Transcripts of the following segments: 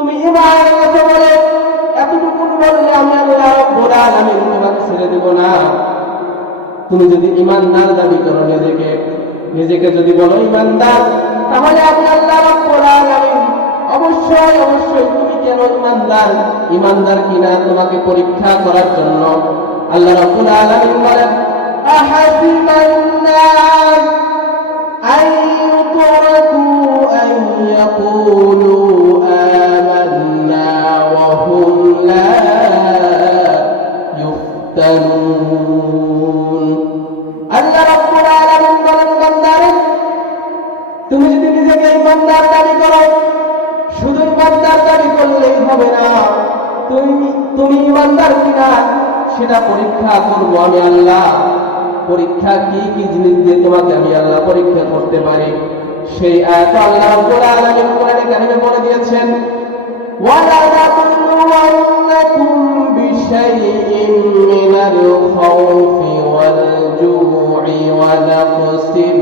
তুমি ঈমান এনেছো বলে এতটুকু বললে আমি আল্লাহ রাব্বুল আলামিন তোমাকে ছেড়ে দেব না। তুমি যদি ঈমানদার দাবি করো, নিজেকে যদি বলো ঈমানদার, তাহলে আমি আল্লাহ রাব্বুল আলামিন অবশ্যই তুমি কেন ঈমানদার কিনা তোমাকে পরীক্ষা করার জন্য আল্লাহ রাব্বুল আলামিন বলেন, আহাসিবান নাস আন ইউতরাকু আন ইয়াকুলু আমান্না ওয়া হুম লা ইফতানুন। আল্লাহ রাব্বুল আলামিন বলেন, বান্দারে তুমি যদি নিজেকে ঈমানদার দাবি করো, শুধু ঈমানদার দাবি করলেই হবে না, তুমি ঈমানদার কিনা সেটা পরীক্ষা করব আমি আল্লাহ। পরীক্ষা কি কি জিনিস দিয়ে তোমাকে আমি আল্লাহ পরীক্ষা করতে পারি, সেই আয়াত আল্লাহ রাব্বুল আলামিন কোরআনে কারিমে বলে দিয়েছেন, ওয়ালা নাবলুওয়ান্নাকুম বিশাইইন মিনাল খাউফি ওয়াল জু'i ওয়া নাকসিম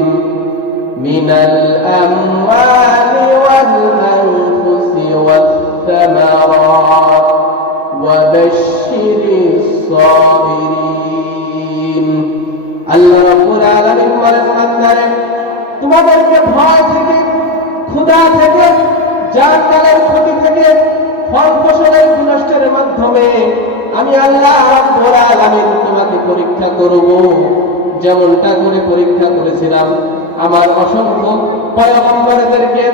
মিনাল আমওয়ালি ওয়াল আনফুসি ওয়াস সামারাত ওয়া বাশশিরিস সাবিরিন। আল্লাহ রাব্বুল আলামিন বলেন, বান্দারে তোমাদেরকে ভয় থেকে, ক্ষুধা থেকে, জানমালের ক্ষতি থেকে, ফল ফসলের বিনষ্টের মাধ্যমে আমি আল্লাহ রাব্বুল আলামিন তোমাকে পরীক্ষা করব, যেমনটা করে পরীক্ষা করেছিলাম আমার অসংখ্য পয়গম্বরদেরকে।